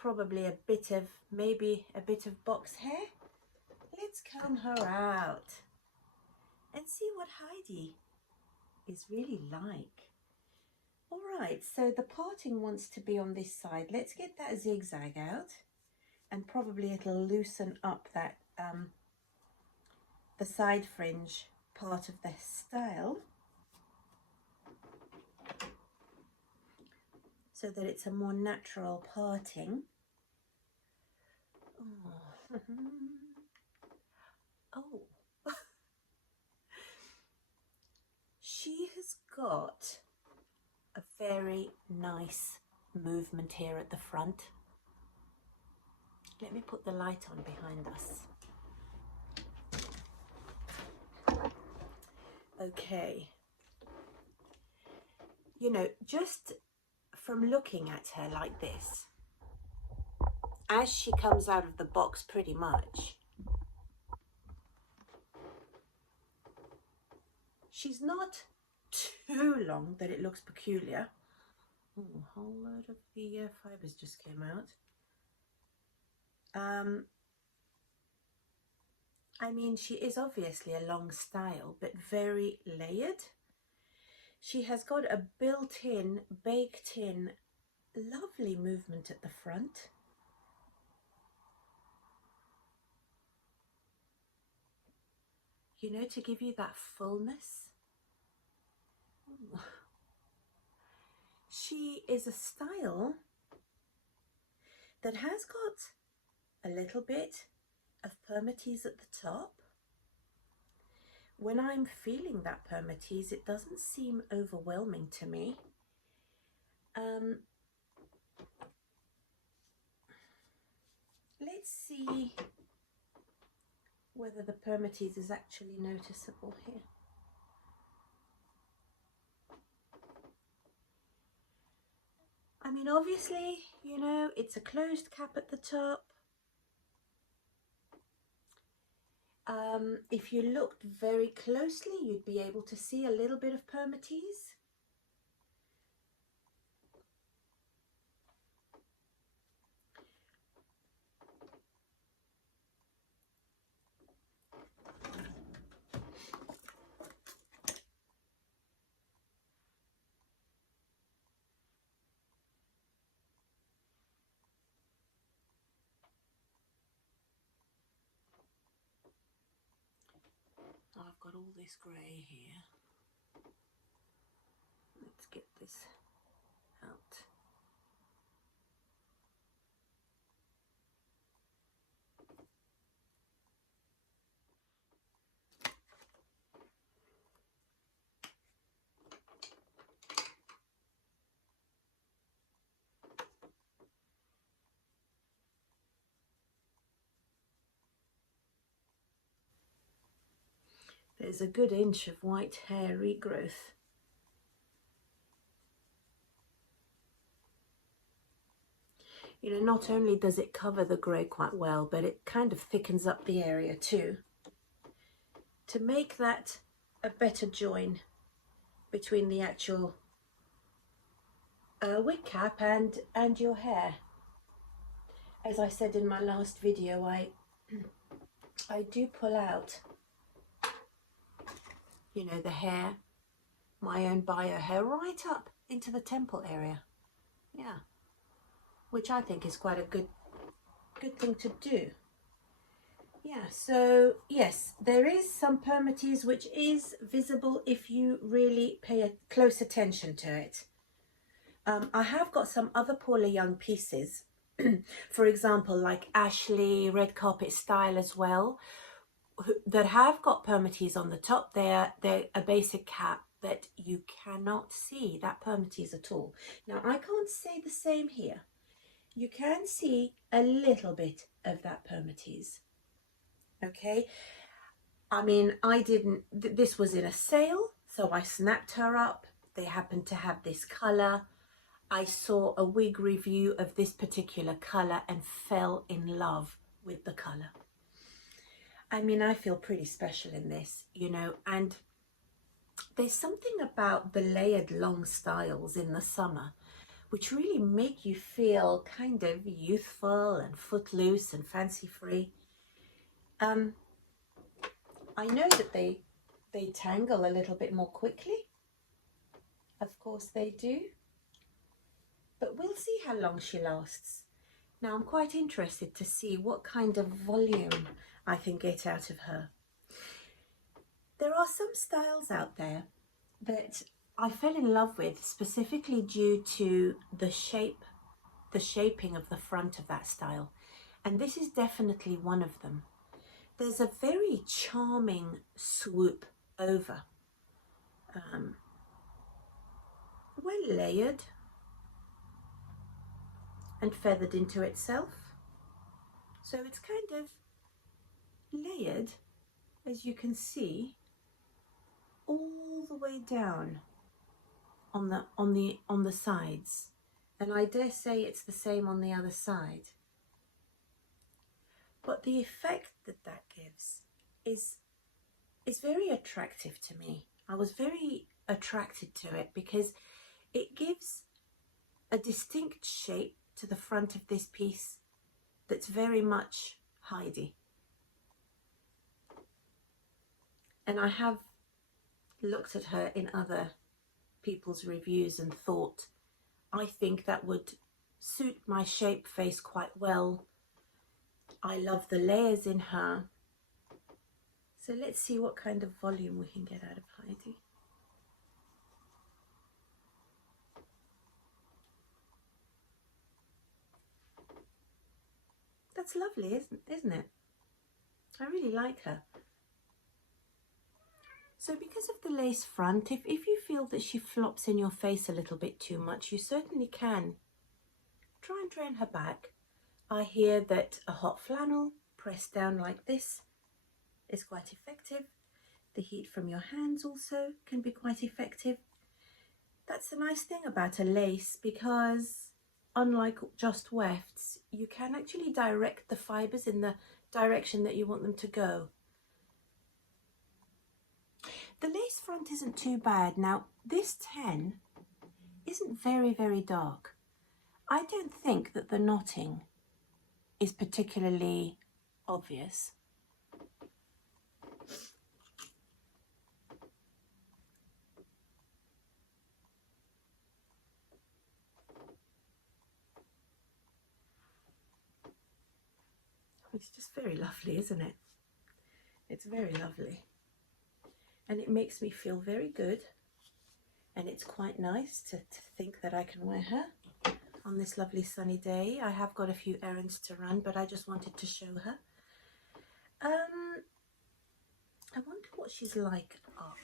probably a bit of, maybe a bit of box hair. Let's comb her out and see what Heidi is really like. All right, so the parting wants to be on this side. Let's get that zigzag out, and probably it'll loosen up that the side fringe part of the style, so that it's a more natural parting. Oh, oh. She has got a very nice movement here at the front. Let me put the light on behind us. Okay. You know, just from looking at her like this, as she comes out of the box pretty much, she's not too long that it looks peculiar. Oh, a whole load of the fibers just came out. I mean, she is obviously a long style, but very layered. She has got a built-in, baked-in, lovely movement at the front. You know, to give you that fullness. Ooh. She is a style that has got a little bit of permatease at the top. When I'm feeling that permatease, it doesn't seem overwhelming to me. Let's see whether the permatease is actually noticeable here. I mean, obviously, you know, it's a closed cap at the top. If you looked very closely, you'd be able to see a little bit of permatease. I've got all this grey here. Let's get this out. There's a good inch of white hair regrowth. You know, not only does it cover the grey quite well, but it kind of thickens up the area too, to make that a better join between the actual wig cap and your hair. As I said in my last video, I do pull out, you know, the hair, my own bio hair, right up into the temple area. Yeah, which I think is quite a good thing to do. Yeah, so yes, there is some permatease which is visible if you really pay a close attention to it. I have got some other Paula Young pieces, for example, like Ashley Red Carpet Style as well, that have got permatease on the top. They're a basic cap that you cannot see that permatease at all. Now, I can't say the same here. You can see a little bit of that permatease. Okay, I mean, I didn't, this was in a sale, so I snapped her up. They happened to have this color. I saw a wig review of this particular color and fell in love with the color. I mean, I feel pretty special in this, you know, and there's something about the layered long styles in the summer which really make you feel kind of youthful and footloose and fancy-free. I know that they tangle a little bit more quickly. Of course they do. But we'll see how long she lasts. Now I'm quite interested to see what kind of volume I can get out of her. There are some styles out there that I fell in love with specifically due to the shaping of the front of that style. And this is definitely one of them. There's a very charming swoop over. Well layered and feathered into itself. So it's kind of layered, as you can see, all the way down on the sides, and I dare say it's the same on the other side. But the effect that gives is very attractive to me. I was very attracted to it because it gives a distinct shape to the front of this piece that's very much Heidi. And I have looked at her in other people's reviews and thought, I think that would suit my shape face quite well. I love the layers in her. So let's see what kind of volume we can get out of Heidi. That's lovely, isn't it? I really like her. So because of the lace front, if you feel that she flops in your face a little bit too much, you certainly can try and drain her back. I hear that a hot flannel pressed down like this is quite effective. The heat from your hands also can be quite effective. That's the nice thing about a lace, because unlike just wefts, you can actually direct the fibres in the direction that you want them to go. The lace front isn't too bad. Now, this 10 isn't very, very dark. I don't think that the knotting is particularly obvious. It's just very lovely, isn't it? It's very lovely. And it makes me feel very good. And it's quite nice to think that I can wear her on this lovely sunny day. I have got a few errands to run, but I just wanted to show her. I wonder what she's like up.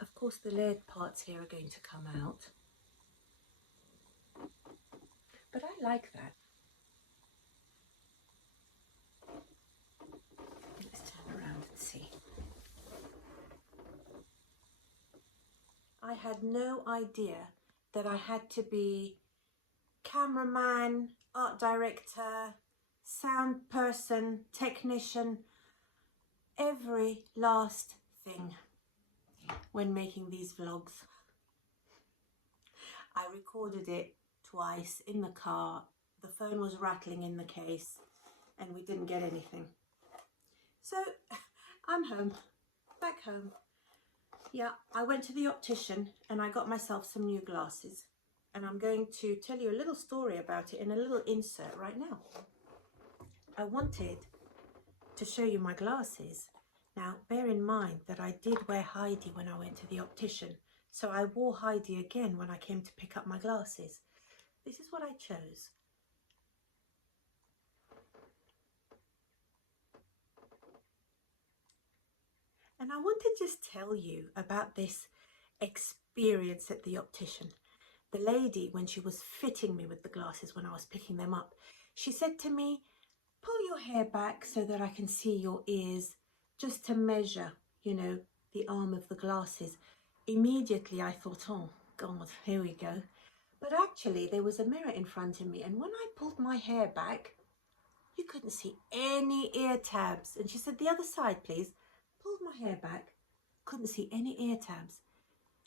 Of course, the layered parts here are going to come out, but I like that. Let's turn around and see. I had no idea that I had to be cameraman, art director, sound person, technician, every last thing when making these vlogs. I recorded it twice in the car. The phone was rattling in the case and we didn't get anything. So I'm home, back home. Yeah, I went to the optician and I got myself some new glasses, and I'm going to tell you a little story about it in a little insert right now. I wanted to show you my glasses. Now, bear in mind that I did wear Heidi when I went to the optician, so I wore Heidi again when I came to pick up my glasses. This is what I chose. And I want to just tell you about this experience at the optician. The lady, when she was fitting me with the glasses when I was picking them up, she said to me, pull your hair back so that I can see your ears, just to measure, you know, the arm of the glasses. Immediately I thought, oh God, here we go. But actually there was a mirror in front of me, and when I pulled my hair back, you couldn't see any ear tabs. And she said, the other side, please. Pulled my hair back, couldn't see any ear tabs.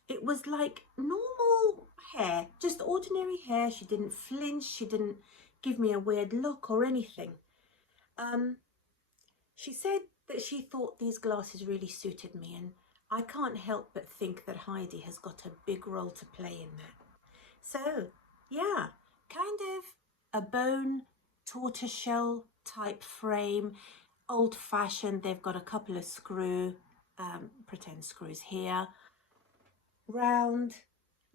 It was like normal hair, just ordinary hair. She didn't flinch, she didn't give me a weird look or anything. She said that she thought these glasses really suited me, and I can't help but think that Heidi has got a big role to play in that. So, yeah, kind of a bone tortoiseshell type frame, old-fashioned. They've got a couple of pretend screws here, round,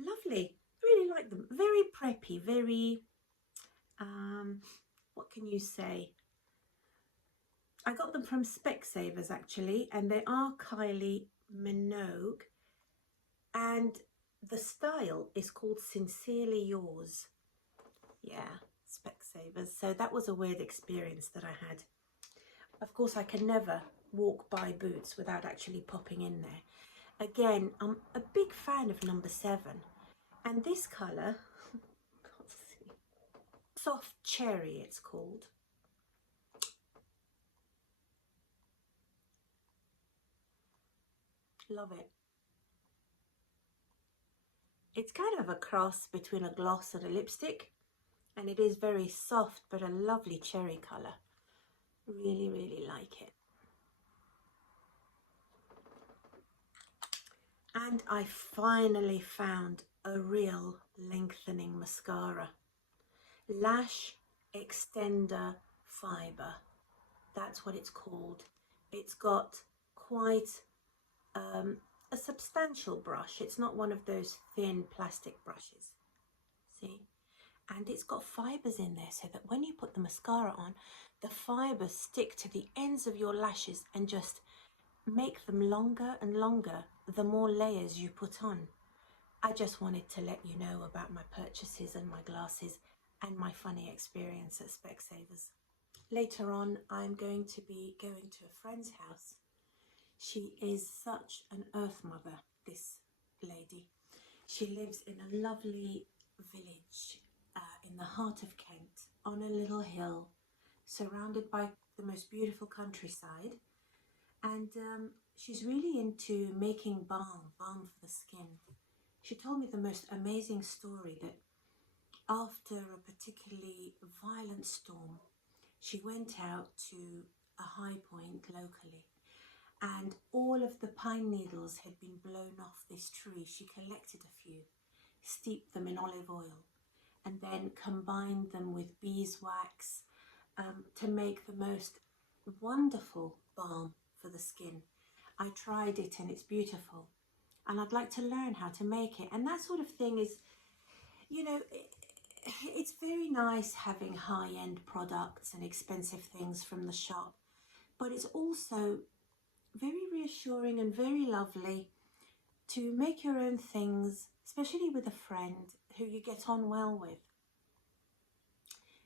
lovely. Really like them. Very preppy, very, what can you say? I got them from Specsavers actually, and they are Kylie Minogue, and the style is called Sincerely Yours. Yeah, Specsavers. So that was a weird experience that I had. Of course, I can never walk by Boots without actually popping in there. Again, I'm a big fan of number 7, and this colour, can't see, soft cherry it's called. Love it. It's kind of a cross between a gloss and a lipstick, and it is very soft but a lovely cherry colour. Really, really like it. And I finally found a real lengthening mascara. Lash Extender Fibre. That's what it's called. It's got quite a substantial brush. It's not one of those thin plastic brushes. See? And it's got fibres in there so that when you put the mascara on, the fibres stick to the ends of your lashes and just make them longer and longer the more layers you put on. I just wanted to let you know about my purchases and my glasses and my funny experience at Specsavers. Later on, I'm going to be going to a friend's house. She is such an earth mother, this lady. She lives in a lovely village in the heart of Kent, on a little hill, surrounded by the most beautiful countryside. And she's really into making balm for the skin. She told me the most amazing story that after a particularly violent storm, she went out to a high point locally, and all of the pine needles had been blown off this tree. She collected a few, steeped them in olive oil, and then combined them with beeswax to make the most wonderful balm for the skin. I tried it and it's beautiful, and I'd like to learn how to make it. And that sort of thing is, you know, it's very nice having high-end products and expensive things from the shop, but it's also very reassuring and very lovely to make your own things, especially with a friend who you get on well with.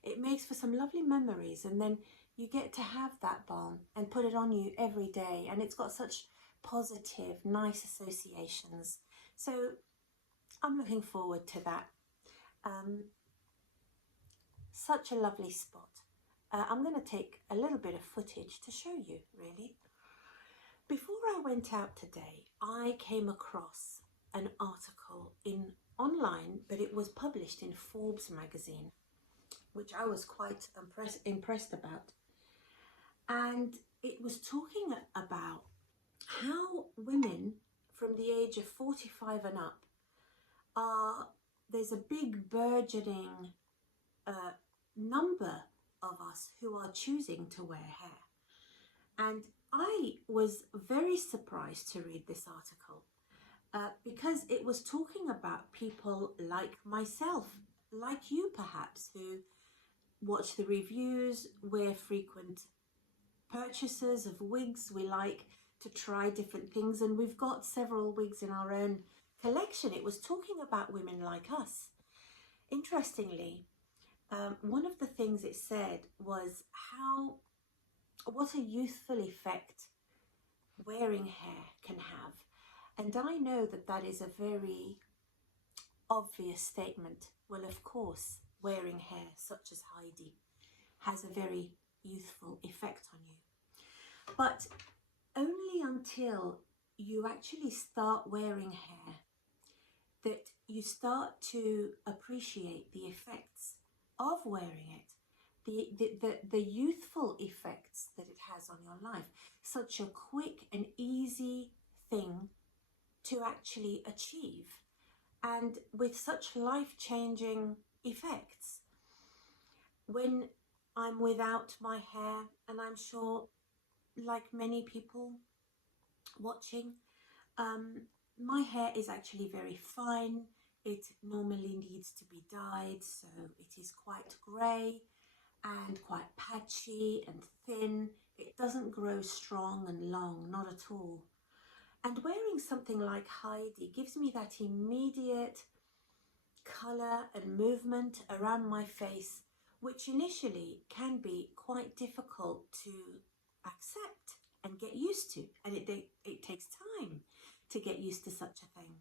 It makes for some lovely memories, and then you get to have that balm and put it on you every day, and it's got such positive, nice associations. So I'm looking forward to that. Such a lovely spot. I'm going to take a little bit of footage to show you, really. Before I went out today, I came across an article online, but it was published in Forbes magazine, which I was quite impressed about. And it was talking about how women from the age of 45 and up there's a big burgeoning number of us who are choosing to wear hair. And I was very surprised to read this article because it was talking about people like myself, like you perhaps, who watch the reviews, we're frequent purchasers of wigs. We like to try different things, and we've got several wigs in our own collection. It was talking about women like us. Interestingly, one of the things it said was what a youthful effect wearing hair can have. And I know that that is a very obvious statement. Well, of course, wearing hair such as Heidi has a very youthful effect on you. But only until you actually start wearing hair that you start to appreciate the effects of wearing it, the youthful effects that it has on your life. Such a quick and easy thing to actually achieve, and with such life-changing effects. When I'm without my hair, and I'm sure like many people watching, my hair is actually very fine. It normally needs to be dyed, so it is quite grey and quite patchy and thin. It doesn't grow strong and long, not at all. And wearing something like Heidi gives me that immediate colour and movement around my face, which initially can be quite difficult to accept and get used to. And it takes time to get used to such a thing.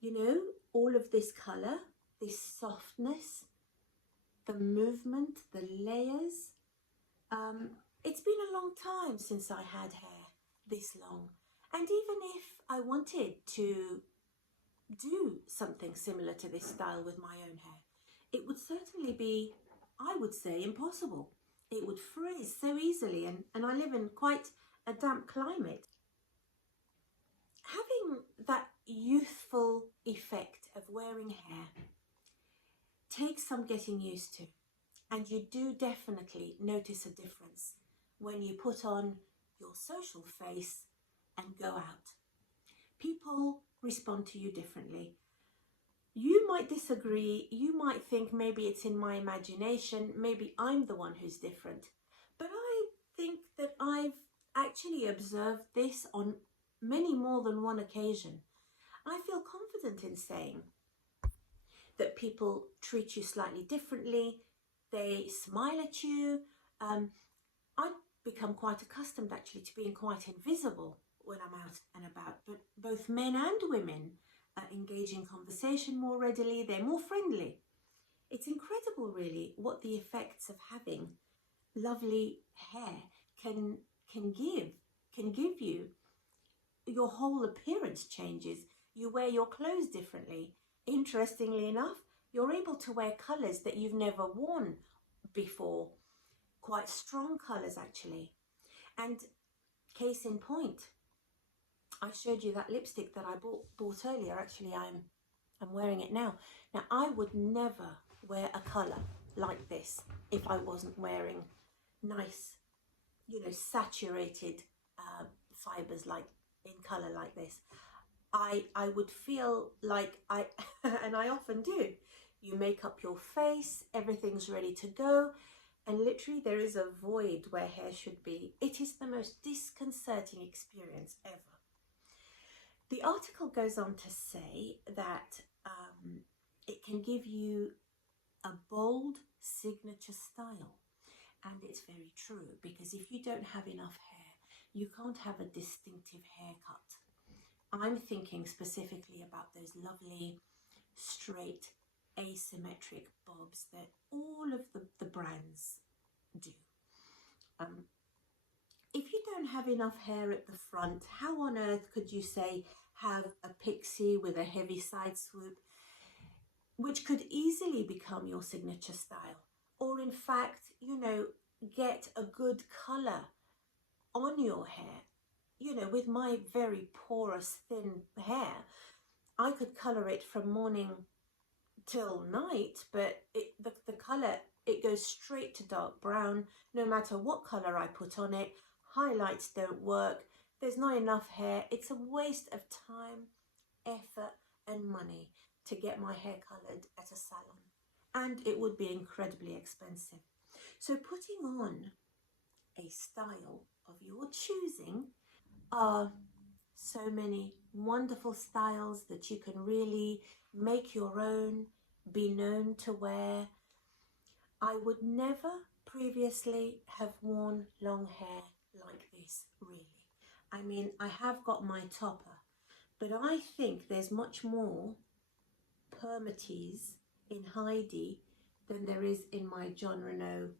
You know, all of this colour, this softness, the movement, the layers. It's been a long time since I had hair this long. And even if I wanted to do something similar to this style with my own hair, it would certainly be, I would say, impossible. It would frizz so easily, and I live in quite a damp climate. Having that youthful effect of wearing hair takes some getting used to, and you do definitely notice a difference when you put on your social face and go out. People respond to you differently. You might disagree, you might think maybe it's in my imagination, maybe I'm the one who's different. But I think that I've actually observed this on many more than one occasion. I feel confident in saying that people treat you slightly differently, they smile at you. I've become quite accustomed actually to being quite invisible when I'm out and about, but both men and women engage in conversation more readily, they're more friendly. It's incredible really what the effects of having lovely hair can give you. Your whole appearance changes. You wear your clothes differently. Interestingly enough, you're able to wear colours that you've never worn before. Quite strong colours actually. And case in point, I showed you that lipstick that I bought earlier. Actually, I'm wearing it now. Now, I would never wear a colour like this if I wasn't wearing nice, you know, saturated fibres like in colour like this. I would feel like and I often do, you make up your face, everything's ready to go, and literally there is a void where hair should be. It is the most disconcerting experience ever. The article goes on to say that it can give you a bold signature style. And it's very true, because if you don't have enough hair, you can't have a distinctive haircut. I'm thinking specifically about those lovely, straight, asymmetric bobs that all of the brands do. If you don't have enough hair at the front, how on earth could you say have a pixie with a heavy side swoop, which could easily become your signature style? Or in fact, you know, get a good colour on your hair. You know, with my very porous, thin hair, I could colour it from morning till night, but the colour, it goes straight to dark brown, no matter what colour I put on it. Highlights don't work, there's not enough hair. It's a waste of time, effort and money to get my hair coloured at a salon. And it would be incredibly expensive. So putting on a style of your choosing are so many wonderful styles that you can really make your own, be known to wear. I would never previously have worn long hair like this, really. I mean, I have got my topper, but I think there's much more permatease in Heidi than there is in my John Renault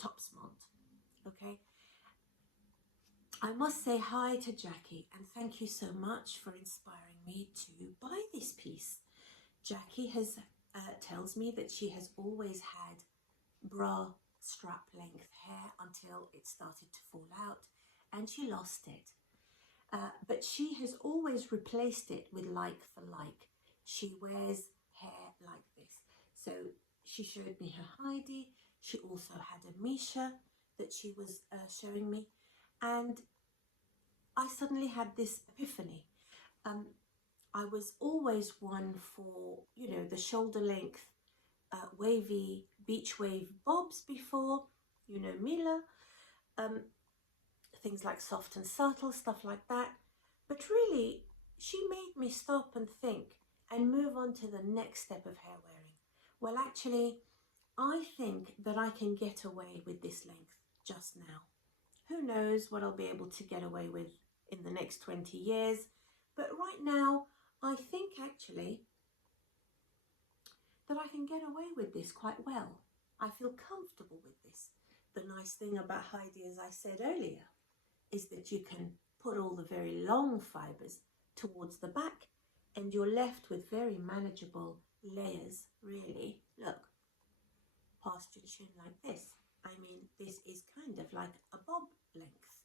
top smart. Okay, I must say hi to Jackie and thank you so much for inspiring me to buy this piece. Jackie has tells me that she has always had bra strap length hair until it started to fall out and she lost it. But she has always replaced it with like for like. She wears hair like this. So she showed me her Heidi. She also had a Misha that she was showing me. And I suddenly had this epiphany. I was always one for, you know, the shoulder length wavy beach wave bobs before, you know, Mila, things like soft and subtle, stuff like that. But really, she made me stop and think and move on to the next step of hair wearing. Well, actually, I think that I can get away with this length just now. Who knows what I'll be able to get away with in the next 20 years. But right now, I think actually that I can get away with this quite well. I feel comfortable with this. The nice thing about Heidi, as I said earlier, is that you can put all the very long fibres towards the back and you're left with very manageable layers, really. Look, past your chin like this. I mean, this is kind of like a bob length.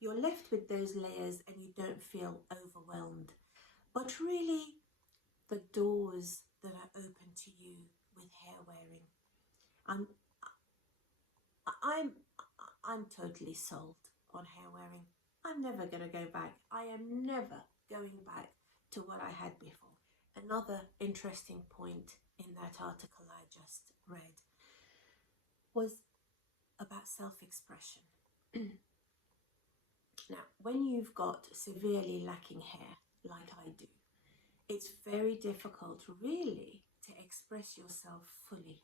You're left with those layers and you don't feel overwhelmed. But really, the doors that are open to you with hair wearing, I'm totally sold on hair wearing. I'm never going to go back. I am never going back to what I had before. Another interesting point in that article I just read was about self-expression. Now, when you've got severely lacking hair, like I do, it's very difficult really to express yourself fully.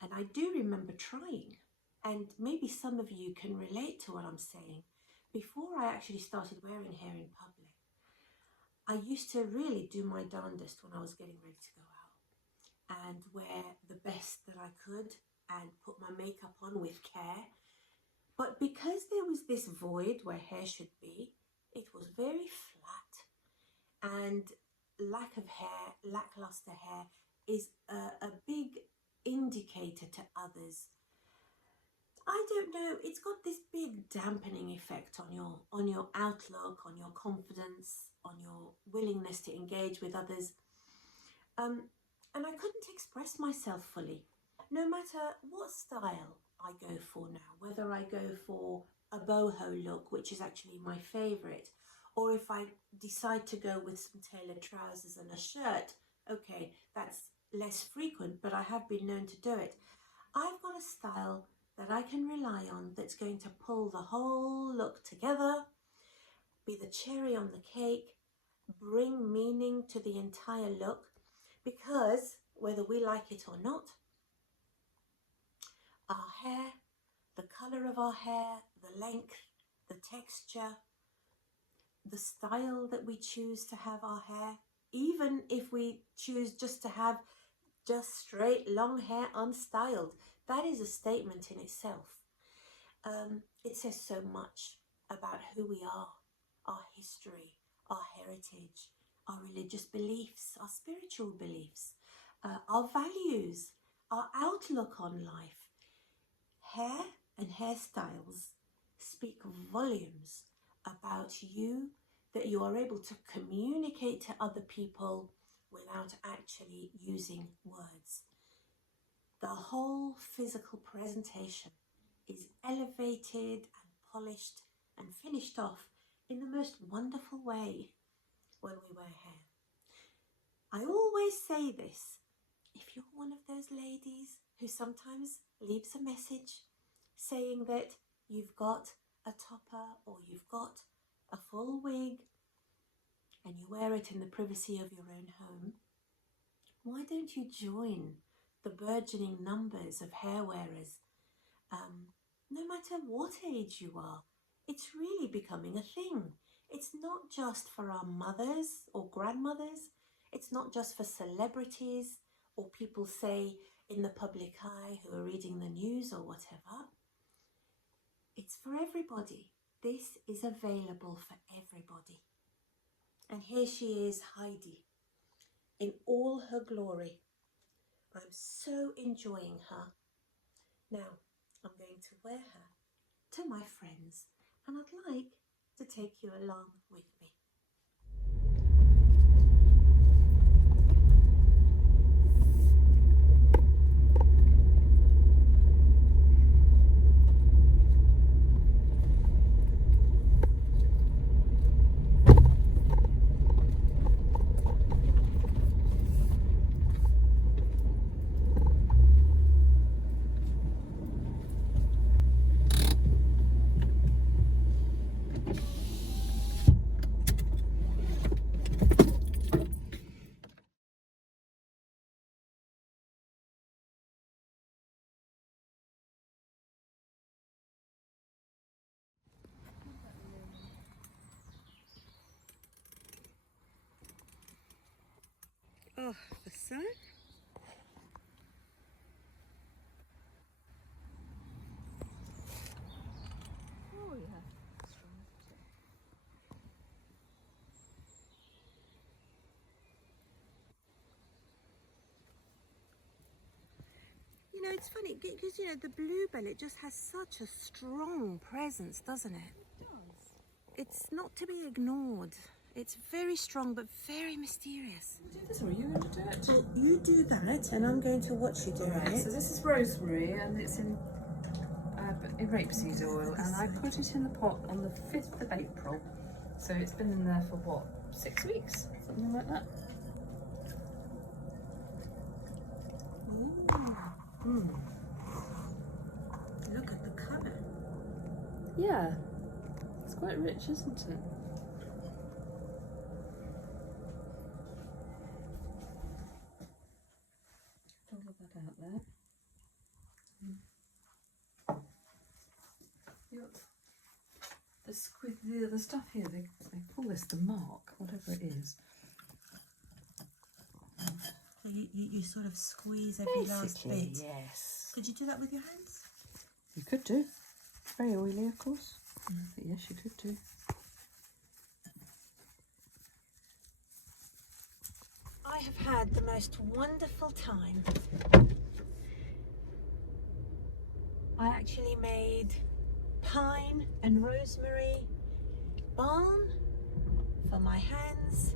And I do remember trying, and maybe some of you can relate to what I'm saying. Before I actually started wearing hair in public, I used to really do my darndest when I was getting ready to go out and wear the best that I could and put my makeup on with care. But because there was this void where hair should be, it was very flat, and lack of hair, lackluster hair is a big indicator to others. I don't know, it's got this big dampening effect on your outlook, on your confidence, on your willingness to engage with others. And I couldn't express myself fully. No matter what style I go for now, whether I go for a boho look, which is actually my favourite, or if I decide to go with some tailored trousers and a shirt, okay, that's less frequent, but I have been known to do it. I've got a style that I can rely on that's going to pull the whole look together, be the cherry on the cake, bring meaning to the entire look, because whether we like it or not, our hair, the colour of our hair, the length, the texture, the style that we choose to have our hair, even if we choose just to have just straight long hair unstyled, that is a statement in itself. It says so much about who we are, our history, our heritage, our religious beliefs, our spiritual beliefs, our values, our outlook on life. Hair and hairstyles speak volumes about you, that you are able to communicate to other people without actually using words. The whole physical presentation is elevated and polished and finished off in the most wonderful way when we wear hair. I always say this: if you're one of those ladies who sometimes leaves a message saying that you've got a topper or you've got a full wig and you wear it in the privacy of your own home, why don't you join the burgeoning numbers of hair wearers, no matter what age you are, it's really becoming a thing. It's not just for our mothers or grandmothers. It's not just for celebrities or people, say, in the public eye who are reading the news or whatever. It's for everybody. This is available for everybody. And here she is, Heidi, in all her glory. I'm so enjoying her. Now, I'm going to wear her to my friends, and I'd like to take you along with me. Oh, the sun. Oh yeah. You know, it's funny because, you know, the bluebell, it just has such a strong presence, doesn't it? It does. It's not to be ignored. It's very strong but very mysterious. You do this, or are you going to do it? Well, you do that and I'm going to watch you do it. So this is rosemary, and it's in rapeseed oil, and I put it in the pot on the 5th of April. So it's been in there for what, 6 weeks? Something like that. Ooh. Look at the colour. Yeah. It's quite rich, isn't it? All of that out there. The stuff here, they call this the mark, whatever it is. So you sort of squeeze every last Basically, bit. yes. Could you do that with your hands? You could do. Very oily, of course. But yes, you could do. I have had the most wonderful time. I actually made pine and rosemary balm for my hands,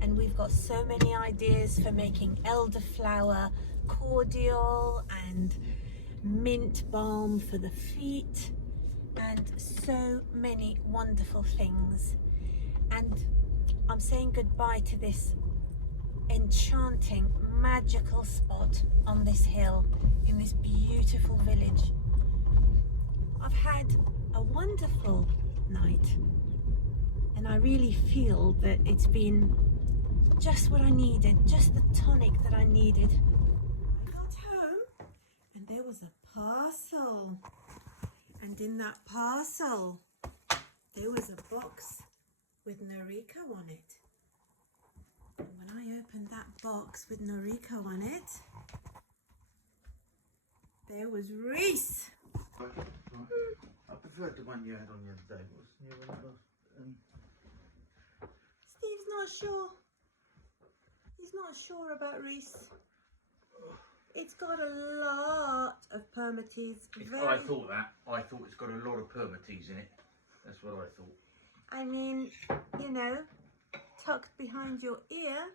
and we've got so many ideas for making elderflower cordial and mint balm for the feet, and so many wonderful things. And I'm saying goodbye to this enchanting, magical spot on this hill in this beautiful village. I've had a wonderful night, and I really feel that it's been just what I needed, just the tonic that I needed. I got home and there was a parcel, and in that parcel there was a box with Noriko on it. And when I opened that box with Noriko on it, there was Reese. I preferred the one you had on the other day. What's the new one? Steve's not sure. He's not sure about Reese. It's got a lot of permatease. I thought that. I thought it's got a lot of permatease in it. That's what I thought. I mean, you know, tucked behind your ear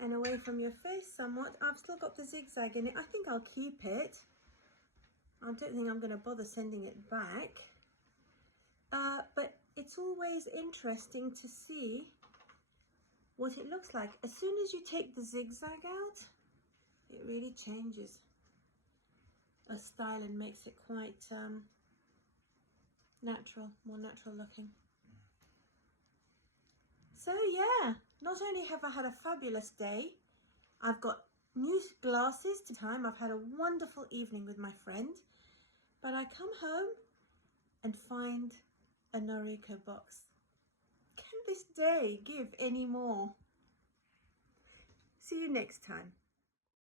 and away from your face somewhat. I've still got the zigzag in it. I think I'll keep it. I don't think I'm going to bother sending it back. But it's always interesting to see what it looks like. As soon as you take the zigzag out, it really changes a style and makes it quite natural, more natural looking. So yeah, not only have I had a fabulous day, I've got new glasses to time. I've had a wonderful evening with my friend, but I come home and find a Noriko box. Can this day give any more? See you next time.